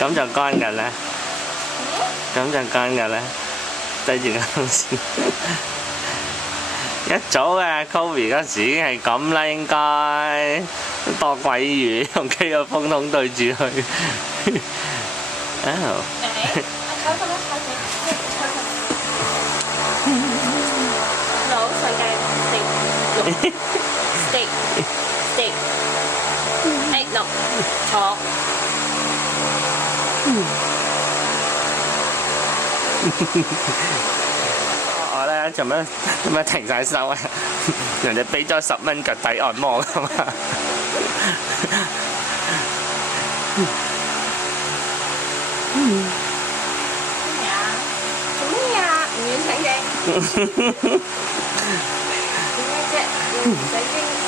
咁就乾㗎啦，咁就乾㗎啦，對住個先。一早嘅 Kobe 嗰時已經係咁啦，應該多鬼魚，用機個風筒對住佢。哦。攞世界steak egg no 坐。我咧做咩停晒手啊？人哋俾咗10蚊腳底按摩㗎嘛。咩啊？做咩啊？唔願醒嘅。點解啫？唔使驚。